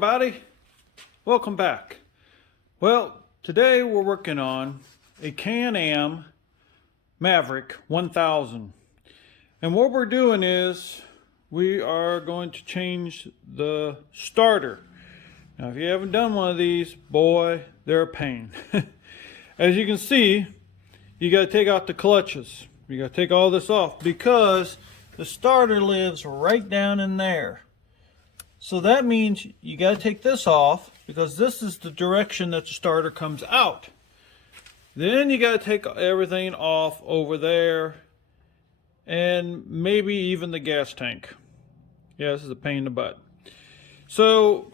everybody, welcome back. Well, today we're working on a Can-Am Maverick 1000, and what we're doing is we are going to change the starter. Now if you haven't done one of these, boy, they're a pain. As you can see, you got to take out the clutches. You got to take all this off because the starter lives right down in there. So that means you got to take this off because this is the direction that the starter comes out. Then you got to take everything off over there and maybe even the gas tank. Yeah, this is a pain in the butt. So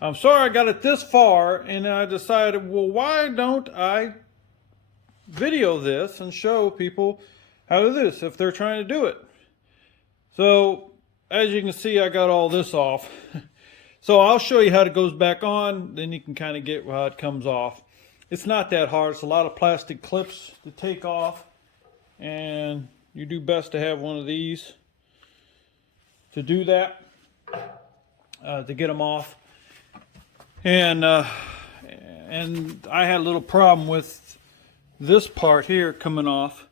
I'm sorry I got it this far, and I decided, well, why don't I video this and show people how to do this if they're trying to do it. So as you can see, I got all this off. So I'll show you how it goes back on, then you can kind of get how it comes off. It's not that hard. It's a lot of plastic clips to take off, and you do best to have one of these to do that, to get them off. And I had a little problem with this part here coming off.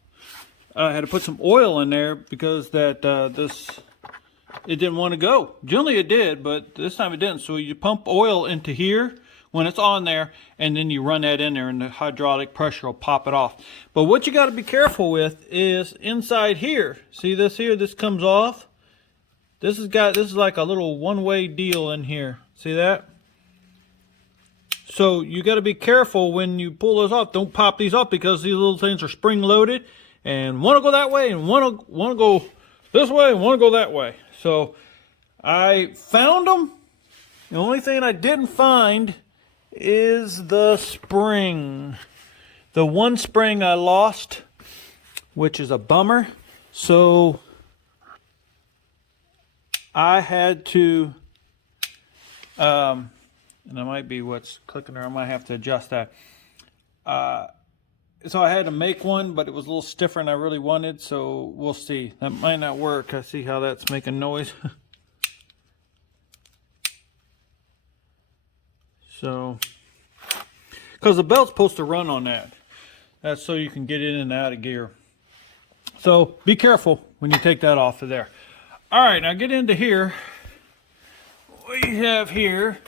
I had to put some oil in there because it didn't want to go. Generally it did, but this time it didn't. So you pump oil into here when it's on there, and then you run that in there and the hydraulic pressure will pop it off. But what you got to be careful with is inside here. See this here? This comes off. This is like a little one-way deal in here. See that? So you got to be careful when you pull those off. Don't pop these off because these little things are spring-loaded and want to go that way and want to go this way and want to go that way. So I found them. The only thing I didn't find is the spring. The one spring I lost, which is a bummer. So I had to, and that might be what's clicking there. I might have to adjust that. So I had to make one, but it was a little stiffer than I really wanted, so we'll see. That might not work. I see how that's making noise. So, because the belt's supposed to run on that. That's so you can get in and out of gear. So be careful when you take that off of there. All right, now get into here. What you have here,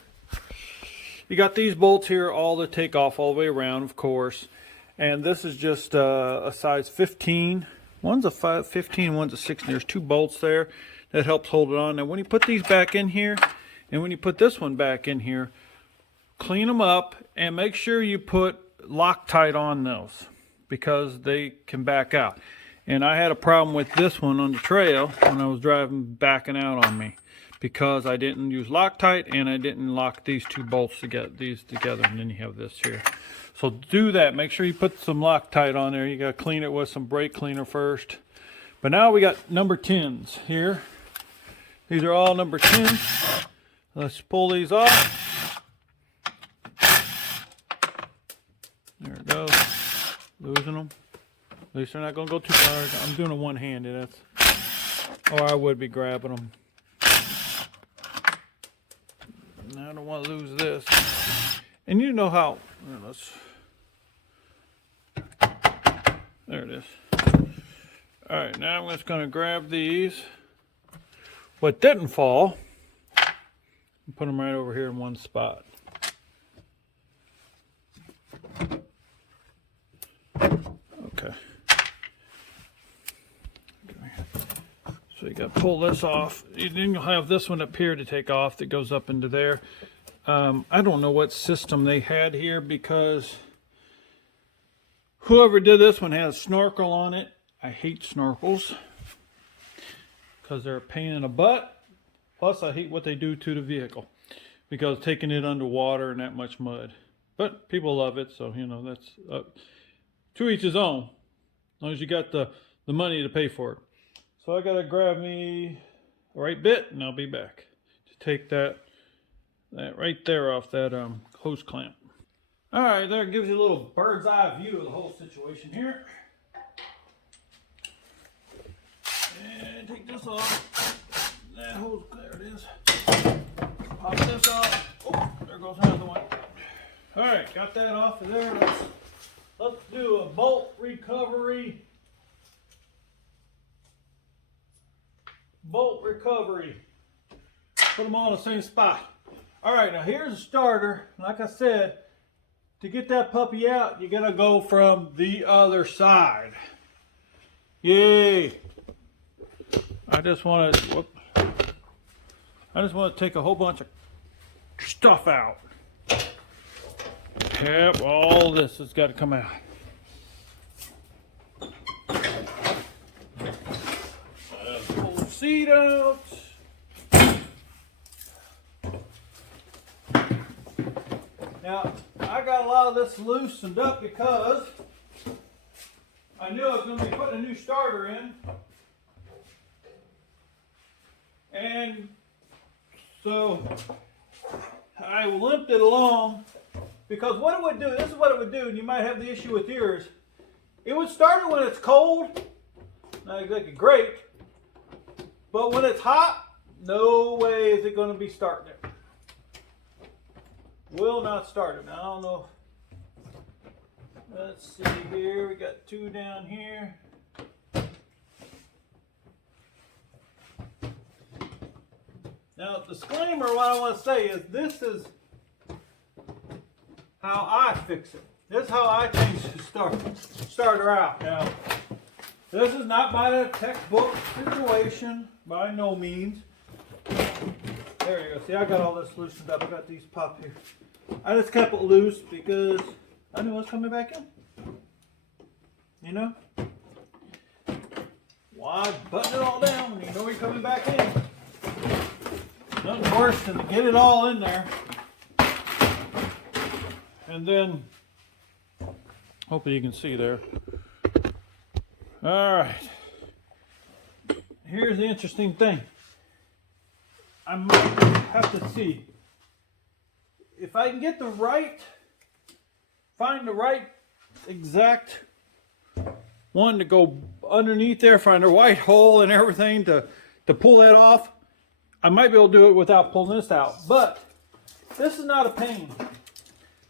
you got these bolts here, all to take off all the way around, of course. And this is just a size 15. One's a 15, one's a 16. There's two bolts there that helps hold it on. Now when you put these back in here, and when you put this one back in here, clean them up and make sure you put Loctite on those because they can back out. And I had a problem with this one on the trail when I was driving, backing out on me because I didn't use Loctite and I didn't lock these two bolts together, and then you have this here. So do that. Make sure you put some Loctite on there. You got to clean it with some brake cleaner first. But now we got number 10s here. These are all number 10s. Let's pull these off. There it goes. Losing them. At least they're not going to go too far. I'm doing a one-handed. Or I would be grabbing them. I don't want to lose this. And you know how. There it is. All right, now I'm just going to grab these. What didn't fall, and put them right over here in one spot. Okay. So you got to pull this off. Then you'll have this one up here to take off that goes up into there. I don't know what system they had here because whoever did this one had a snorkel on it. I hate snorkels because they're a pain in the butt. Plus, I hate what they do to the vehicle because taking it underwater and that much mud. But people love it, so you know that's to each his own. As long as you got the money to pay for it. So I gotta grab me the right bit, and I'll be back to take that right there off that hose clamp. All right, there gives you a little bird's eye view of the whole situation here. And take this off. That hose, there it is. All right, got that off of there. Let's do a bolt recovery. Bolt recovery. Put them all in the same spot. All right, now here's a starter. Like I said, to get that puppy out, you gotta go from the other side. Yay! I just want to take a whole bunch of stuff out. Yep, all this has got to come out. Pull the seat out. Now, I got a lot of this loosened up because I knew I was going to be putting a new starter in. And so I limped it along because what it would do, this is what it would do, and you might have the issue with yours. It would start it when it's cold, not exactly great, but when it's hot, no way is it going to be starting it. Will not start it. Now, I don't know. Let's see here. We got two down here. Now, disclaimer, what I want to say is this is how I fix it. This is how I change the starter out. Now, this is not by the textbook situation, by no means. There you go. See, I got all this loosened up. I got these pop here. I just kept it loose because I knew it was coming back in. You know? Why button it all down when you know you're coming back in? Nothing worse than to get it all in there. And then, hopefully you can see there. All right. Here's the interesting thing. I might have to see if I can get find the right exact one to go underneath there, find a white hole and everything to pull that off. I might be able to do it without pulling this out, but this is not a pain.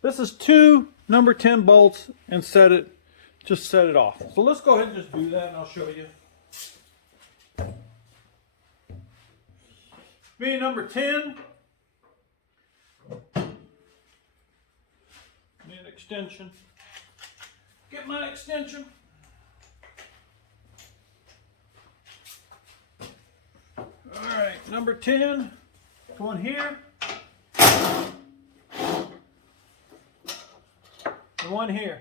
This is 2 number 10 bolts and just set it off. So let's go ahead and just do that and I'll show you. Being number 10, need an extension. Get my extension. All right, number 10, one here, and one here.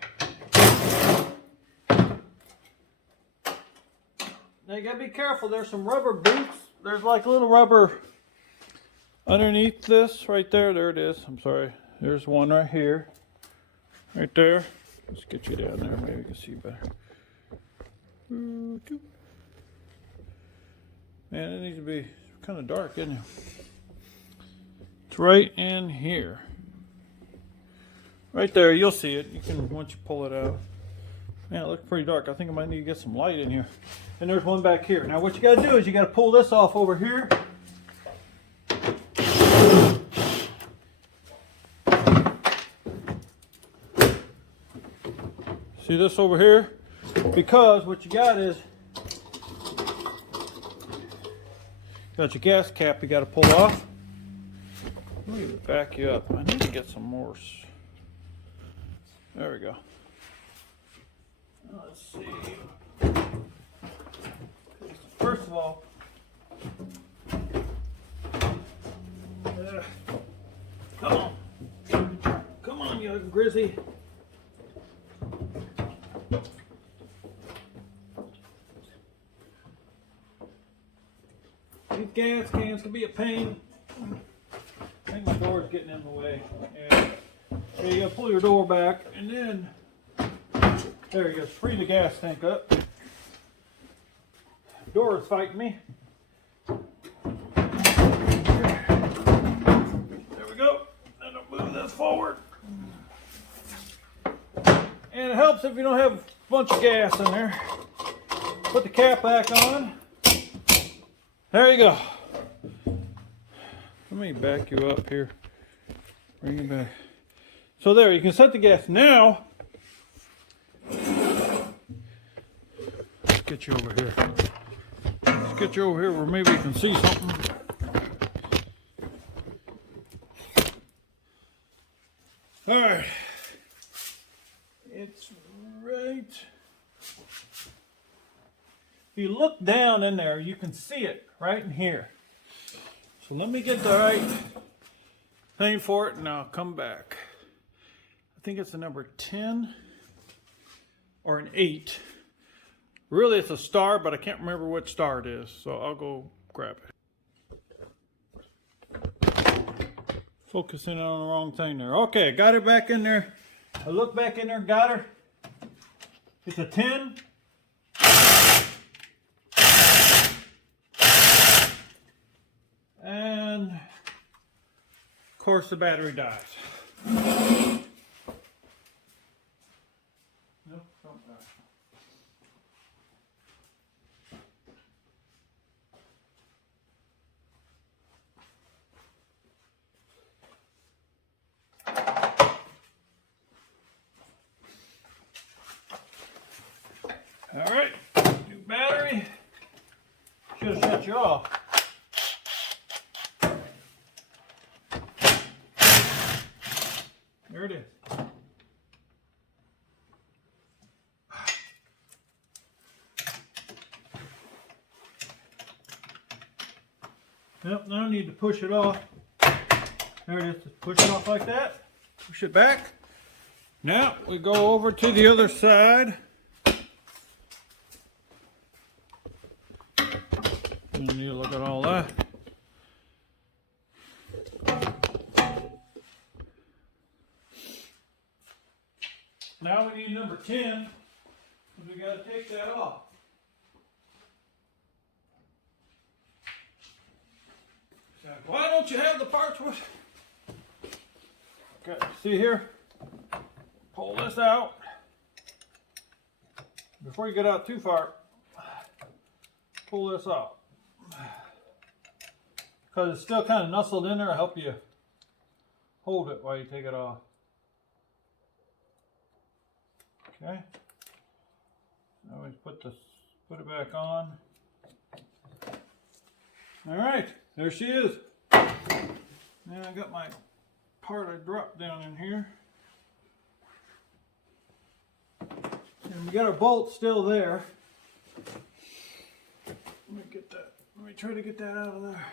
Now you gotta be careful, there's some rubber boots. There's like a little rubber underneath this right there. There it is. I'm sorry. There's one right here. Right there. Let's get you down there. Maybe you can see better. Man, it needs to be kind of dark, isn't it? It's right in here. Right there. You'll see it. You can, once you pull it out. Man, it looks pretty dark. I think I might need to get some light in here. And there's one back here. Now what you got to do is you got to pull this off over here. See this over here? Because what you got is got your gas cap you got to pull off. Let me back you up. I need to get some more. There we go. Let's see. First of all, come on, you grizzy. These gas cans can be a pain. I think my door is getting in the way. And so you gotta pull your door back, and then there you go. Free the gas tank up. Door is fighting me. There we go. And I'll move this forward. And it helps if you don't have a bunch of gas in there. Put the cap back on. There you go. Let me back you up here. Bring you back. So there, you can set the gas. Now, let's get you over here. Let's get you over here where maybe you can see something. All right. It's right. If you look down in there, you can see it right in here. So let me get the right thing for it and I'll come back. I think it's a number 10 or an 8. Really it's a star, but I can't remember what star it is. So I'll go grab it. Focusing on the wrong thing there. Okay, got her back in there. I look back in there, got her. It's a 10. And of course the battery dies. Nope, don't die. All right, new battery. Should have shut you off. There it is. Yep, now I need to push it off. There it is. Just push it off like that. Push it back. Now we go over to the other side. And you look at all that. Now we need number 10, because we got to take that off. Why don't you have the parts with? Okay, see here? Pull this out. Before you get out too far, pull this out. Because it's still kind of nestled in there, I'll help you hold it while you take it off. Okay. Now we put it back on. All right, there she is. Now I got my part I dropped down in here. And we got our bolt still there. Let me get that. Let me try to get that out of there.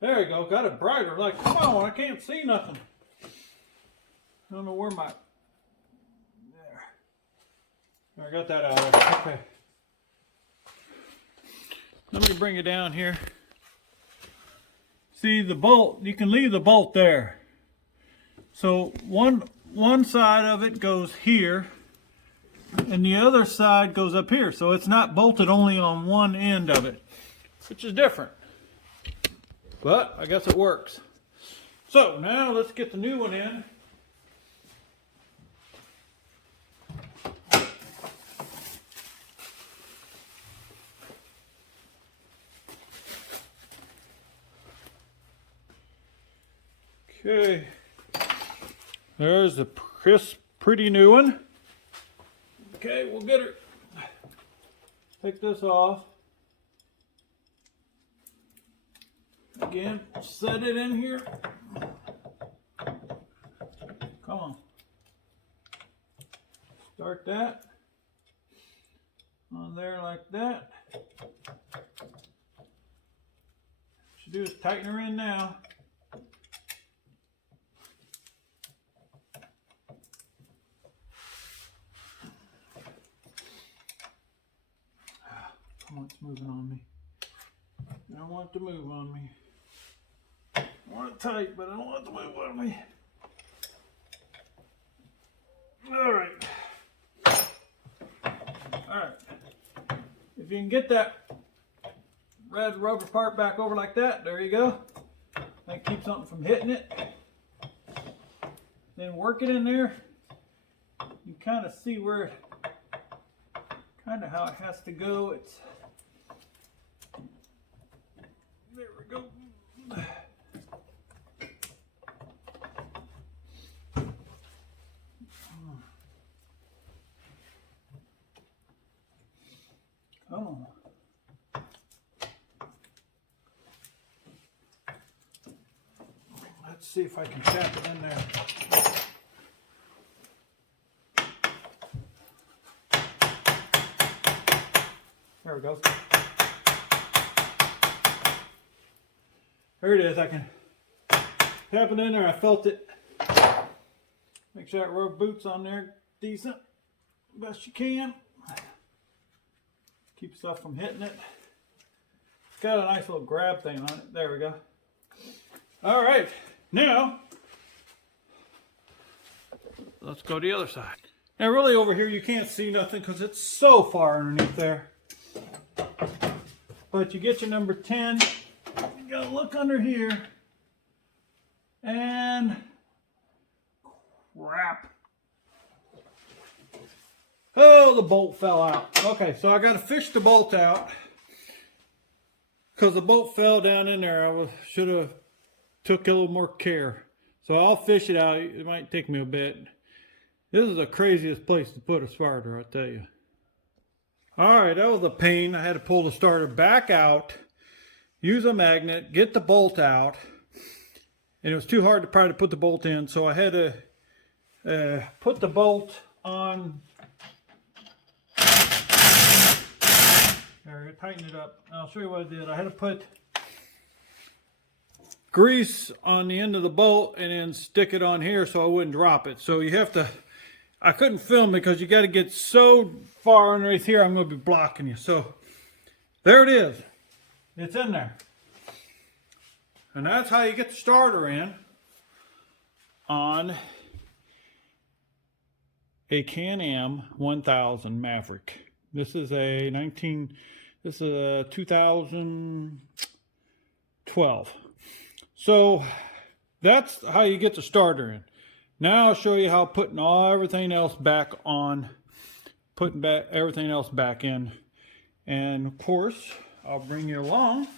There you go, got it brighter. Like, come on, I can't see nothing. I don't know where my, there. I got that out of there, okay. Let me bring it down here. See the bolt, you can leave the bolt there. So one side of it goes here, and the other side goes up here. So it's not bolted only on one end of it, which is different. But I guess it works. So now let's get the new one in. Okay. There's a crisp, pretty new one. Okay, we'll get her. Take this off. Again, set it in here. Come on. Start that. On there like that. What you do is tighten her in now. Come on, it's moving on me. I don't want it to move on me. I want it tight, but I don't want it to move on me. All right. All right. If you can get that red rubber part back over like that, there you go. That keeps something from hitting it. Then work it in there. You kind of see where it, kind of how it has to go. It's, there we go. see if I can tap it in there. There we go. There it is. I can tap it in there. I felt it. Make sure that rubber boot's on there decent, best you can. Keep stuff from hitting it. It's got a nice little grab thing on it. There we go. All right, now let's go to the other side. Now really over here you can't see nothing because it's so far underneath there. But you get your number 10, you gotta look under here, and crap. Oh, the bolt fell out. Okay, so I gotta fish the bolt out because the bolt fell down in there. I should have took a little more care. So I'll fish it out. It might take me a bit. This is the craziest place to put a starter, I tell you. Alright, that was a pain. I had to pull the starter back out, use a magnet, get the bolt out, and it was too hard to try to put the bolt in, so I had to put the bolt on. There, tighten it up. I'll show you what I did. I had to put grease on the end of the bolt and then stick it on here so I wouldn't drop it. So you have to, I couldn't film because you got to get so far underneath here, I'm going to be blocking you. So there it is. It's in there. And that's how you get the starter in on a Can-Am 1000 Maverick. This is a 2012. So that's how you get the starter in. Now I'll show you how putting everything else back on, putting back everything else back in. And of course, I'll bring you along.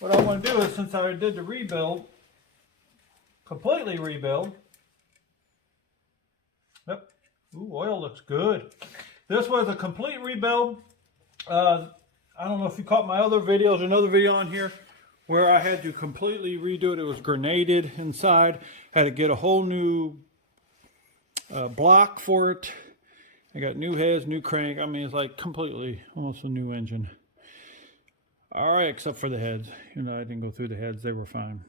What I want to do is, since I did the rebuild, completely rebuild. Yep. Ooh, oil looks good. This was a complete rebuild. I don't know if you caught my other videos, another video on here where I had to completely redo it. It was grenaded inside. Had to get a whole new block for it. I got new heads, new crank. I mean, it's like completely, almost a new engine. All right, except for the heads. You know, I didn't go through the heads. They were fine.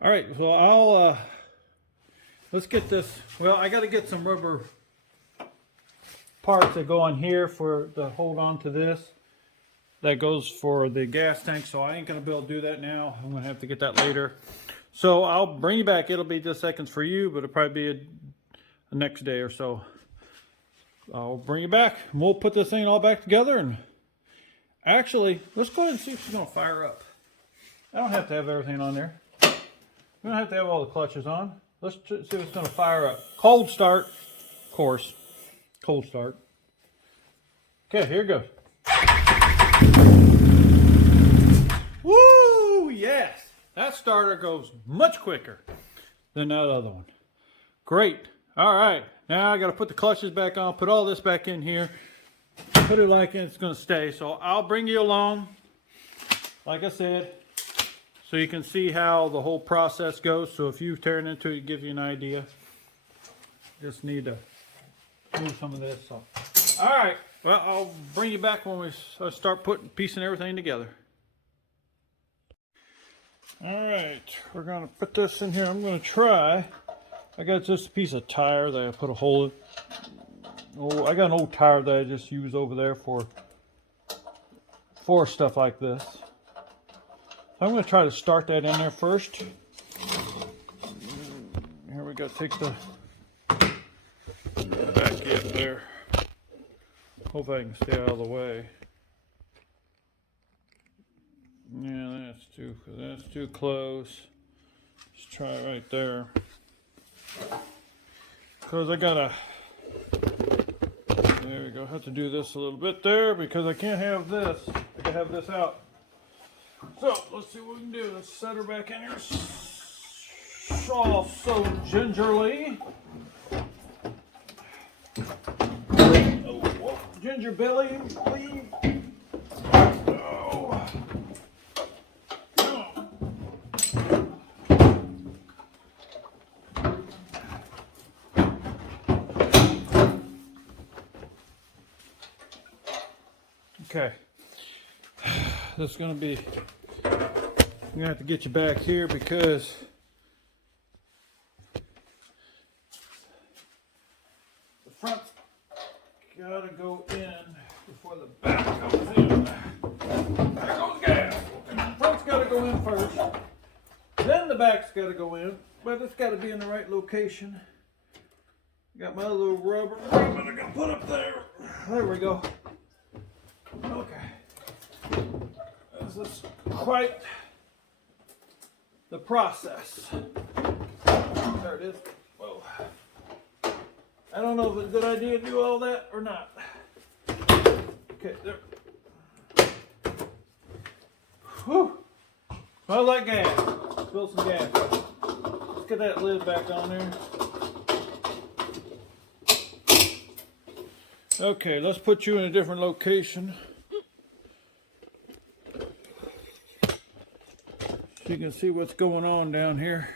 All right, so I'll, let's get this. Well, I got to get some rubber parts that go on here for to hold on to this. That goes for the gas tank, so I ain't going to be able to do that now. I'm going to have to get that later. So I'll bring you back. It'll be just seconds for you, but it'll probably be a next day or so. I'll bring you back, and we'll put this thing all back together. And actually, let's go ahead and see if she's going to fire up. I don't have to have everything on there. We don't have to have all the clutches on. Let's see if it's going to fire up. Cold start, of course. Cold start. Okay, here it goes. Woo! Yes! That starter goes much quicker than that other one. Great. All right. Now I got to put the clutches back on, put all this back in here, put it like it's going to stay. So I'll bring you along, like I said, so you can see how the whole process goes. So if you turn into it, give you an idea. Just need to move some of this. So, all right. Well, I'll bring you back when we start piecing everything together. All right, we're gonna put this in here. I'm gonna try. I got just a piece of tire that I put a hole in. Oh, I got an old tire that I just use over there for stuff like this. I'm gonna try to start that in there first. Here we go. Take the back up there. Hopefully I can stay out of the way. Yeah, that's too close. Let's try it right there. Because I gotta, there we go. I have to do this a little bit there because I can't have this. I gotta have this out. So let's see what we can do. Let's set her back in here. So gingerly. Oh, whoa. Ginger Billy, please. Okay. This is going to be, I'm going to have to get you back here because the front's got to go in before the back goes in. There goes the gas. The front's got to go in first. Then the back's got to go in, but it's got to be in the right location. Got my little rubber I'm going to put up there. There we go. Okay. This is quite the process. There it is. Whoa. I don't know if it's a good idea to do all that or not. Okay, there. Whew. Smells like gas. Spill some gas. Let's get that lid back on there. Okay, let's put you in a different location. So you can see what's going on down here.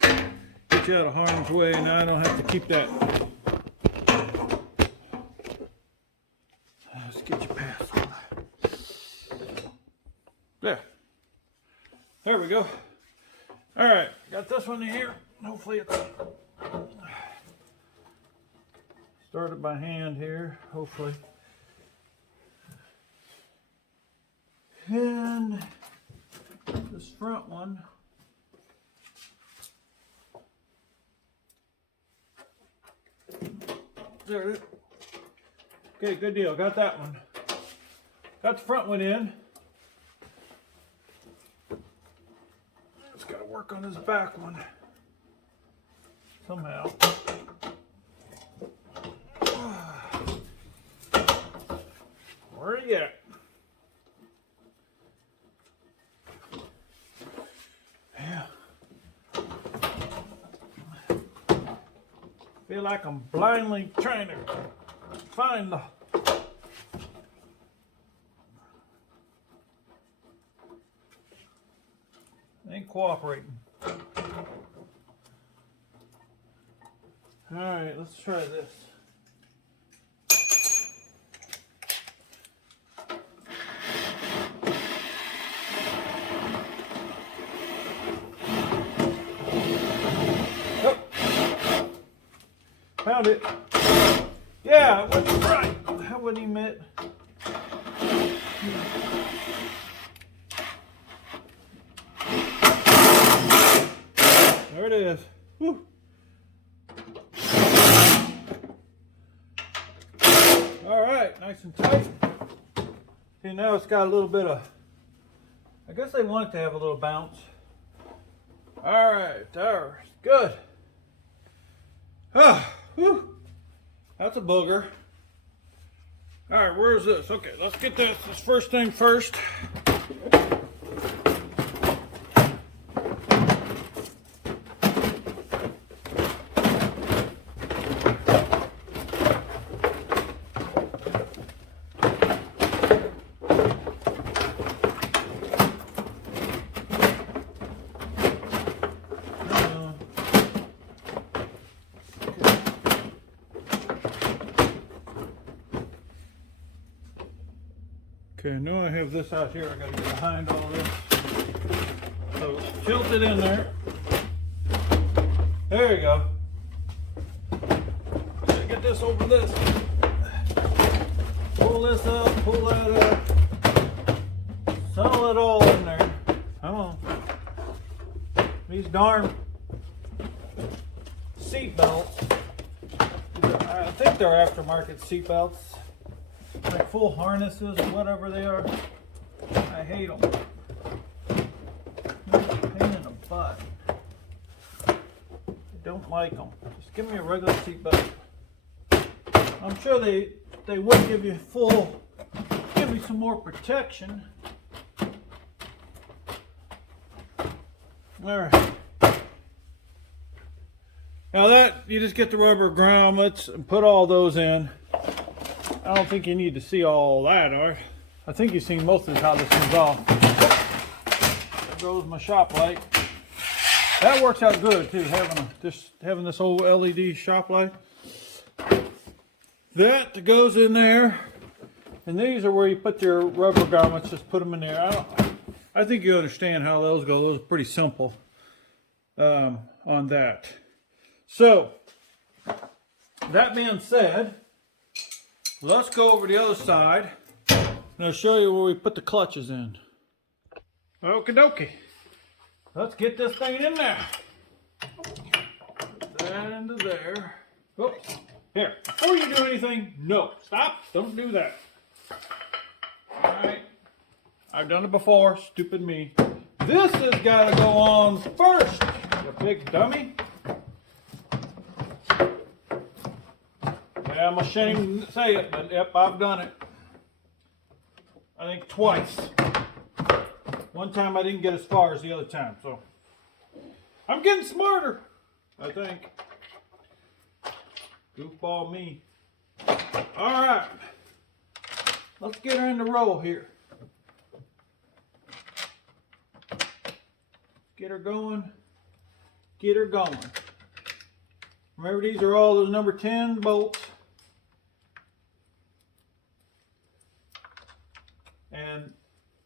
Get you out of harm's way, and I don't have to keep that. Let's get you past all that. There. There we go. All right, got this one in here. Hopefully it's started by hand here, hopefully. And this front one, there it is. Okay, good deal, got that one. Got the front one in. Just gotta work on this back one somehow. Where are you at? Yeah. Feel like I'm blindly trying to find the ain't cooperating. All right, let's try this. Found it. Yeah, it was right. That wouldn't emit. There it is. Whew. All right, nice and tight. See, now it's got a little bit of, I guess they want it to have a little bounce. All right, there. Good. Ah. Whew. That's a booger. All right, where's this? Okay, let's get this first thing first. Okay, I know I have this out here. I gotta get behind all this. So tilt it in there. There you go. Get this over this. Pull this up, pull that up. Settle it all in there. Come on. These darn seat belts. I think they're aftermarket seat belts. Like full harnesses or whatever they are. I hate them. Pain in the butt. I don't like them. Just give me a regular seat belt. I'm sure they would give you give me some more protection. Alright. Now that, you just get the rubber grommets and put all those in. I don't think you need to see all that, or I think you've seen most of how this comes off. There goes my shop light. That works out good too, having this old LED shop light. That goes in there, And these are where you put your rubber garments, just put them in there. I think you understand how those go. Those are pretty simple on that. So, that being said, let's go over the other side and I'll show you where we put the clutches in. Okie dokie. Let's get this thing in there. Put that into there. Oops. Here, before you do anything, no, stop, don't do that. Alright, I've done it before, stupid me. This has got to go on first, you big dummy. Yeah, I'm ashamed to say it, but yep, I've done it. I think twice. One time I didn't get as far as the other time, so I'm getting smarter, I think. Goofball me. Alright. Let's get her in the roll here. Get her going. Get her going. Remember, these are all those number 10 bolts. And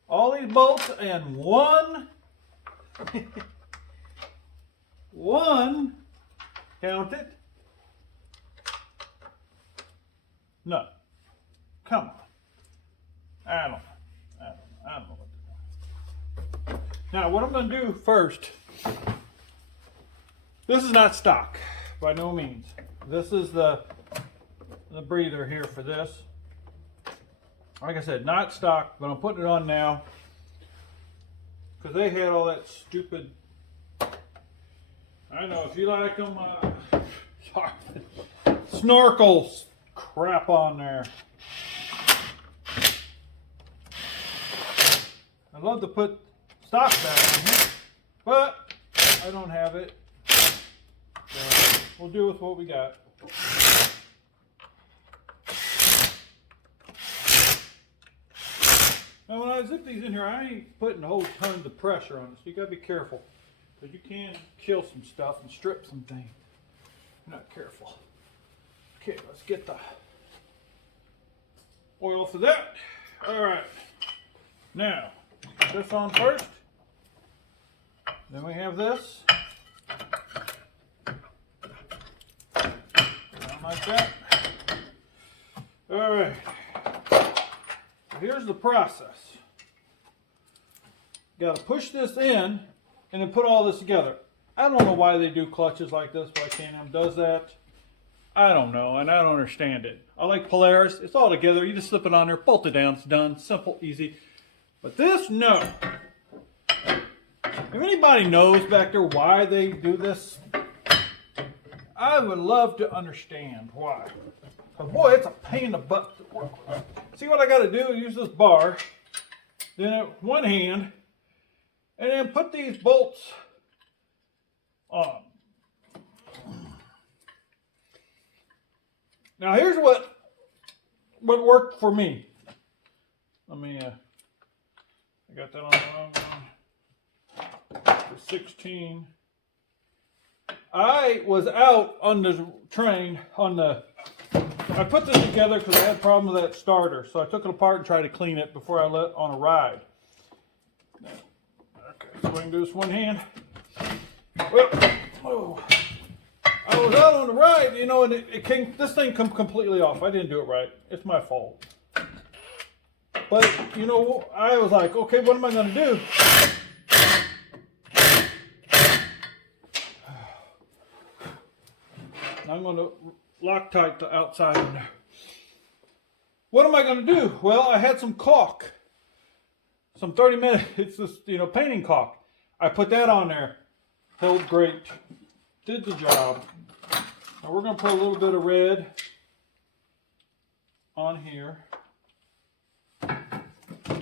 all these bolts and one, count it. No. Come on. I don't know what to do. Now, what I'm going to do first, this is not stock, by no means. This is the breather here for this. Like I said, not stock, but I'm putting it on now because they had all that stupid, I know, if you like them, sorry, snorkels crap on there. I'd love to put stock back in here, but I don't have it. So we'll do with what we got. Now when I zip these in here, I ain't putting a whole ton of pressure on it, so you gotta be careful. Because you can kill some stuff and strip some things. You're not careful. Okay, let's get the oil for that. Alright. Now, put this on first. Then we have this. Down like that. Alright. So here's the process. You gotta push this in and then put all this together. I don't know why they do clutches like this, why Can-Am does that. I don't know, and I don't understand it. I like Polaris. It's all together. You just slip it on there, bolt it down. It's done. Simple, easy. But this, no. If anybody knows back there why they do this, I would love to understand why. Because, boy, it's a pain in the butt to work with. See what I got to do? Use this bar, then one hand, and then put these bolts on. Now here's what worked for me. Let me, I got that on the wrong one. The 16. I was out on the train, I put this together because I had a problem with that starter. So I took it apart and tried to clean it before I let it on a ride. Okay, so we can do this one hand. Well, oh. I was out on the ride, you know, and this thing come completely off. I didn't do it right. It's my fault. But, you know, I was like, okay, what am I going to do? I'm going to Loctite the outside in there. What am I going to do? Well, I had some caulk. Some 30 minutes, it's just, you know, painting caulk. I put that on there. Held great. Did the job. Now we're going to put a little bit of red on here.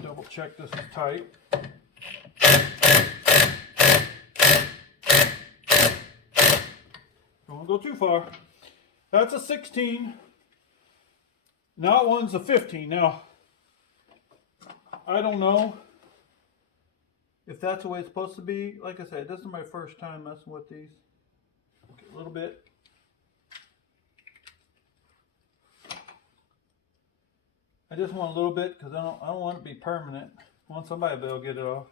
Double check this is tight. Don't go too far. That's a 16. Now that one's a 15. Now, I don't know if that's the way it's supposed to be. Like I said, this is my first time messing with these. Okay, a little bit. I this one a little bit because I don't want it to be permanent. I want somebody to be able to get it off.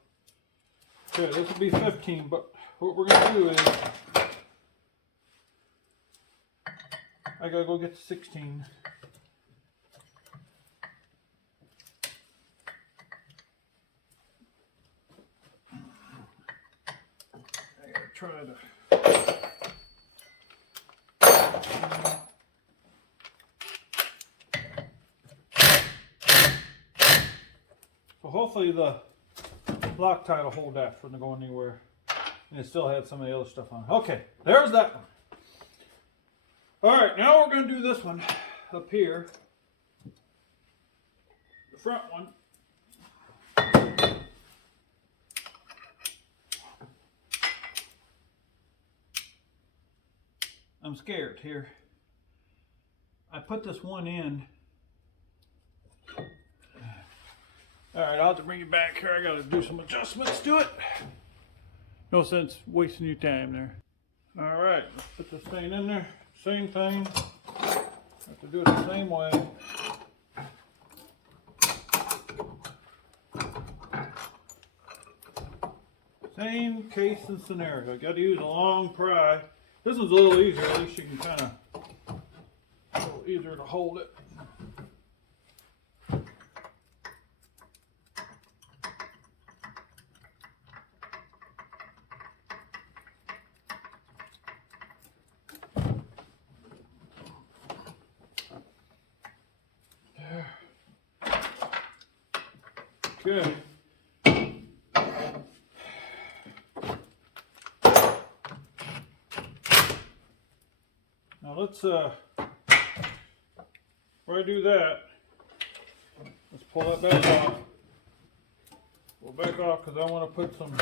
Okay, this will be 15, but what we're going to do is I got to go get the 16. I got to try to... So hopefully the Loctite will hold that from going anywhere. And it still had some of the other stuff on. Okay, there's that one. Alright, now we're going to do this one up here. The front one. I'm scared here. I put this one in. Alright, I'll have to bring it back here. I got to do some adjustments to it. No sense wasting your time there. Alright, let's put this thing in there. Same thing. Have to do it the same way. Same case and scenario. Got to use a long pry. This one's a little easier. At least you can kind of, a little easier to hold it. Okay. Now let's before I do that, let's pull that back off. Pull back off because I want to put some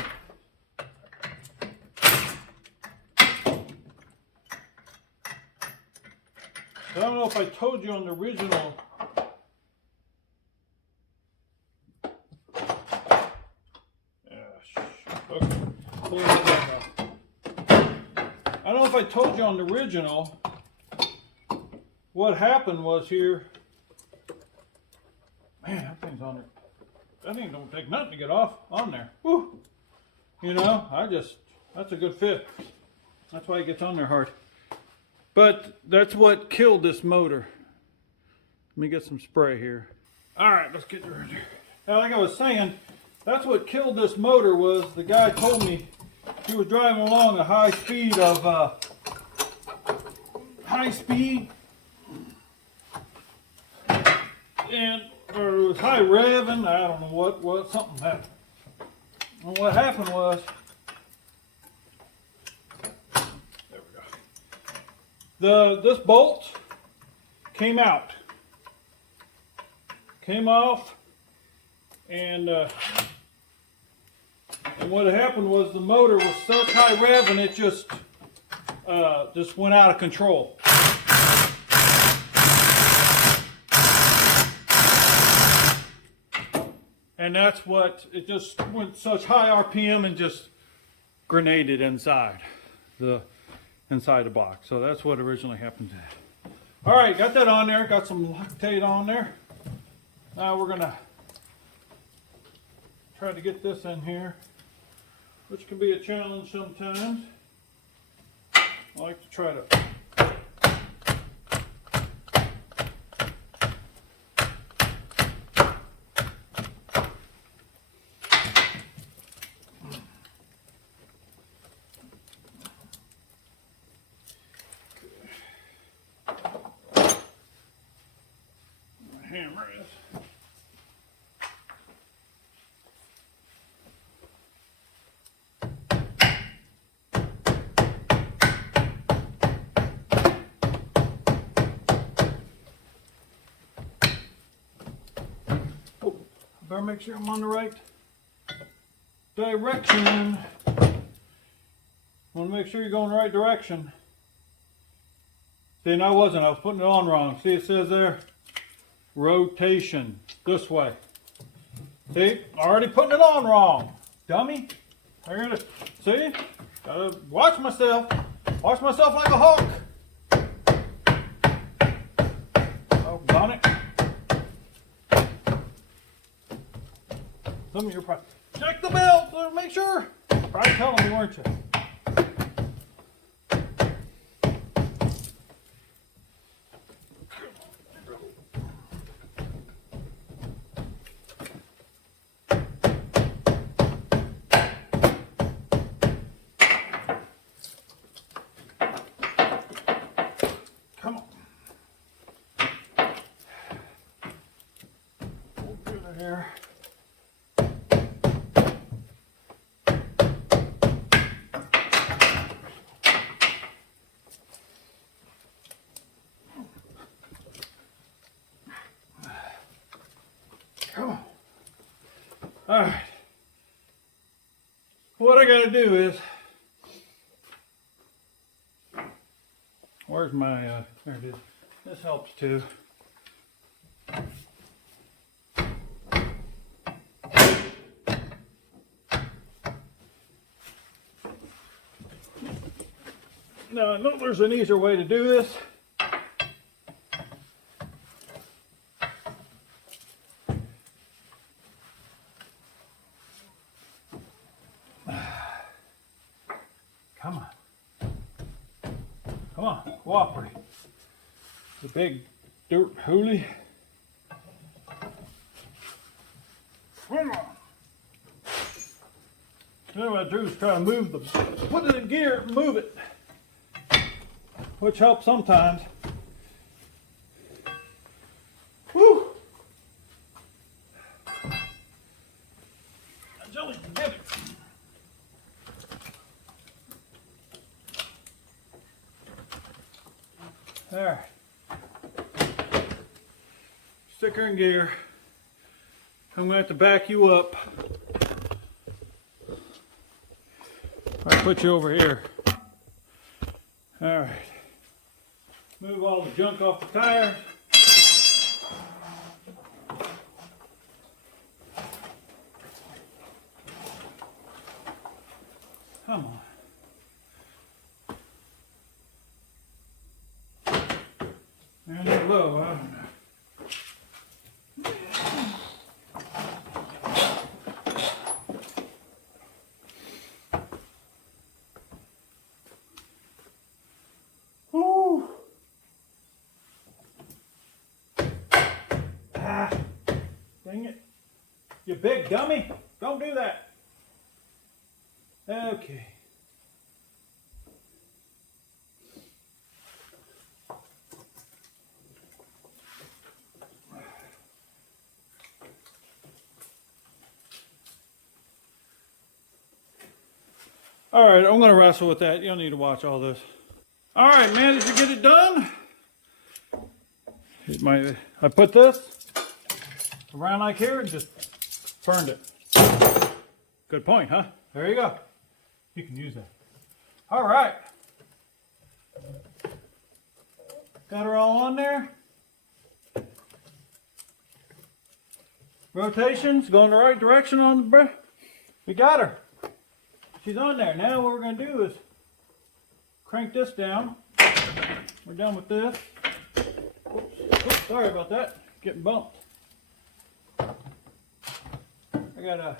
I don't know if I told you on the original. I don't know if I told you on the original what happened was here. Man, that thing's on there. That thing don't take nothing to get off on there. Whew. You know, that's a good fit. That's why it gets on there hard. But that's what killed this motor. Let me get some spray here. All right, let's get rid of it. Now, like I was saying, that's what killed this motor was the guy told me he was driving along a high speed of and or it was high revving. I don't know what something happened. And what happened was, there we go. This bolt came out, came off, and what happened was the motor was such high rev and it just went out of control. And that's what, it just went such high RPM and just grenaded inside the box. So that's what originally happened to that. All right, got that on there, got some Loctite on there. Now we're gonna try to get this in here, which can be a challenge sometimes. I like to try to hammer is. Better make sure I'm on the right direction. Want to make sure you're going the right direction. See, and I wasn't. I was putting it on wrong. See, it says there, rotation this way. See, already putting it on wrong, dummy. There it is. See, gotta watch myself. Watch myself like a hawk. Oh, darn it. Some of you probably check the belt to make sure. Probably telling me, weren't you? Come on. We'll do it here. Come on. All right. What I got to do is, where's my, there it is. This helps too. Now I know there's an easier way to do this. Come on. Come on, cooperate. The big dirt hoolie. Come on. Now what I do is try to move the, put it in gear and move it, which helps sometimes. Whew. Jelly can get it. There. Stick her in gear. I'm going to have to back you up. I'll put you over here. All right. Move all the junk off the tires. Come on. And they're low, I don't know. Woo. Ah, dang it. You big dummy. Don't do that. Okay. All right, I'm going to wrestle with that. You don't need to watch all this. All right, managed to get it done. I put this around like here and just turned it. Good point, huh? There you go. You can use that. All right. Got her all on there. Rotations going the right direction on the breath. We got her. She's on there. Now what we're going to do is crank this down. We're done with this. Oops, sorry about that. Getting bumped. I got to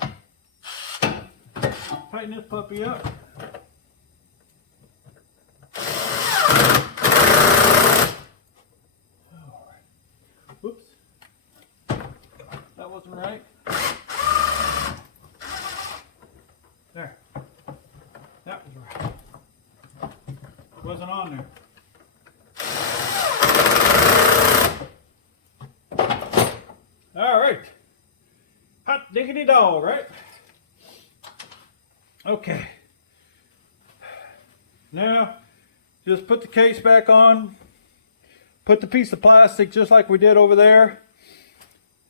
tighten this puppy up. Whoops. That wasn't right. There. That was right. It wasn't on there. All right. Hot diggity dog, right? Okay. Now, just put the case back on. Put the piece of plastic just like we did over there.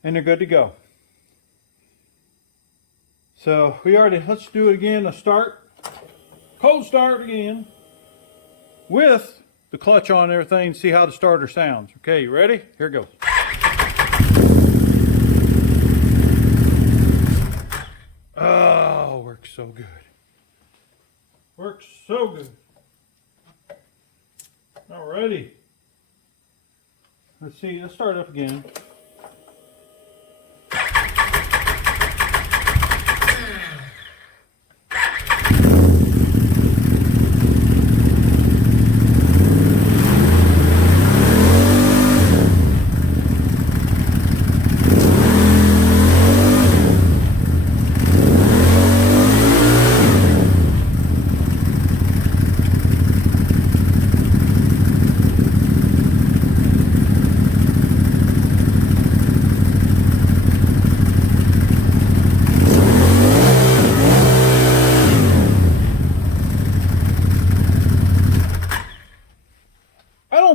And they're good to go. So, let's do it again. A start. Cold start again. With the clutch on and everything. See how the starter sounds. Okay, you ready? Here it goes. Oh, works so good. Works so good. Alrighty. Let's see, let's start up again.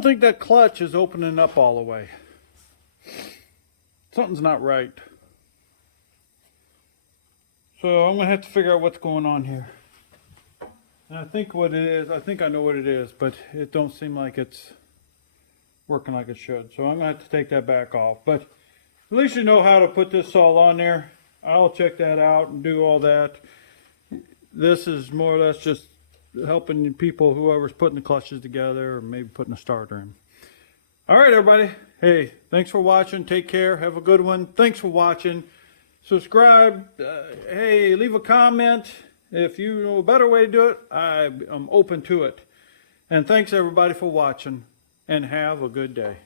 think that clutch is opening up all the way. Something's not right. So I'm going to have to figure out what's going on here. And I think what it is, I think I know what it is, but it don't seem like it's working like it should. So I'm going to have to take that back off. But at least you know how to put this all on there. I'll check that out and do all that. This is more or less just helping people, whoever's putting the clutches together or maybe putting a starter in. All right, everybody. Hey, thanks for watching. Take care. Have a good one. Thanks for watching. Subscribe. Hey, leave a comment. If you know a better way to do it, I'm open to it. And thanks, everybody, for watching. And have a good day.